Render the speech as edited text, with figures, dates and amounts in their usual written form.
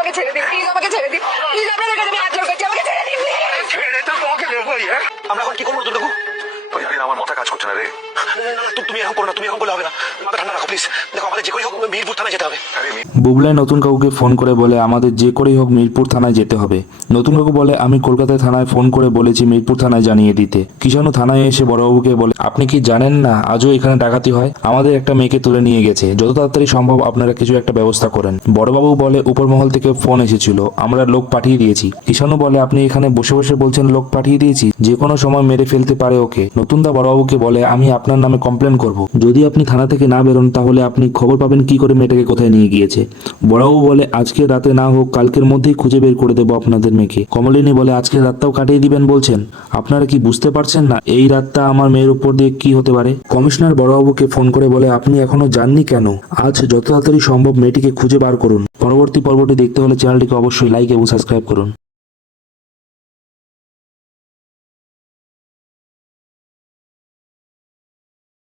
আমাকে ছেড়ে দিন প্লিজ, আমাকে ছেড়ে দিন প্লিজ, আপনাদের কাছে আমি হাত জোড় করছি, আমাকে ছেড়ে দিন প্লিজ। ছেড়ে তো তোমাকে দেবই। আমরা এখন কি করবো দুর্গু? আমার মাথা কাজ করছে না রে। তুমি এখন করো না, তুমি এখন করলে হবে না, মাথা ঠান্ডা রাখো প্লিজ। দেখো আমাদের যে করেই হোক মিরপুর থানায় যেতে হবে। বুবলাই নতুন কাকুকে ফোন করে বলে আমাদের যে করেই হোক মিরপুর থানায় যেতে হবে। নতুন কাকু বলে আমি কলকাতায় থানায় ফোন করে বলেছি মিরপুর থানায় জানিয়ে দিতে। কিষাণু থানায় এসে বড়বাবুকে বলে আপনি কি জানেন না আজও এখানে ডাকাতি হয়? আমাদের একটা মেয়েকে তুলে নিয়ে গেছে, যত তাড়াতাড়ি সম্ভব আপনারা কিছু একটা ব্যবস্থা করেন। বড়বাবু বলে উপর মহল থেকে ফোন এসেছিল, আমরা লোক পাঠিয়ে দিয়েছি। কিষাণু বলে আপনি এখানে বসে বসে বলছেন লোক পাঠিয়ে দিয়েছি, যে কোনো সময় মেরে ফেলতে পারে ওকে। নতুনদা বড়বাবুকে বলে আমি আপনার নামে কমপ্লেন করব, যদি আপনি থানা থেকে না বেরোন তাহলে আপনি খবর পাবেন কি করে মেয়েটাকে কোথায় নিয়ে গিয়েছে। বড়বাবু বলে আজকে রাতে না হোক কালকের মধ্যেই খুঁজে বের করে দেবো আপনাদের মেয়েকে। কমলিনী বলে আজকের রাতটাও কাটিয়ে দিবেন বলছেন? আপনারা কি বুঝতে পারছেন না এই রাতটা আমার মেয়ের উপর দিয়ে কি হতে পারে? কমিশনার বড়বাবুকে ফোন করে বলে আপনি এখনো জাননি কেন? আজ যত তাড়াতাড়ি সম্ভব মেয়েটিকে খুঁজে বার করুন। পরবর্তী পর্বটি দেখতে হলে চ্যানেলটিকে অবশ্যই লাইক এবং সাবস্ক্রাইব করুন।